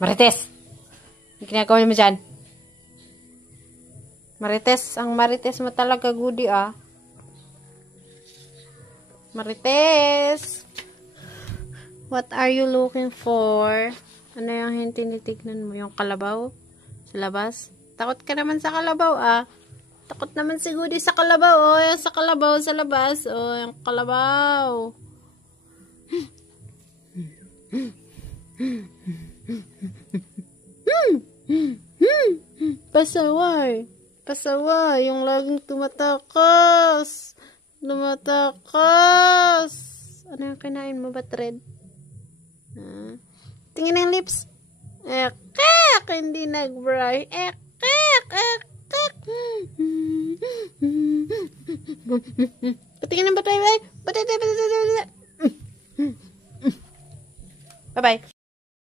Marites! Ang ginagawa mo dyan? Marites, ang marites mo talaga, Goody, ah. Marites! What are you looking for? Ano yung tinitignan mo? Yung kalabaw? Sa labas? Takot ka naman sa kalabaw, ah. Takot naman si Goody sa kalabaw, oh. Yung sa kalabaw sa labas, oh. Yung kalabaw. Pasaway. Pasaway. Yung laging tumatakas. Lumatakas. Ano yung kinain mo ba, Thread? Tingin ang lips. Ekek! Hindi nag-bry. Ekek! Ekek! Patingin ang batay. Batay. Bye-bye.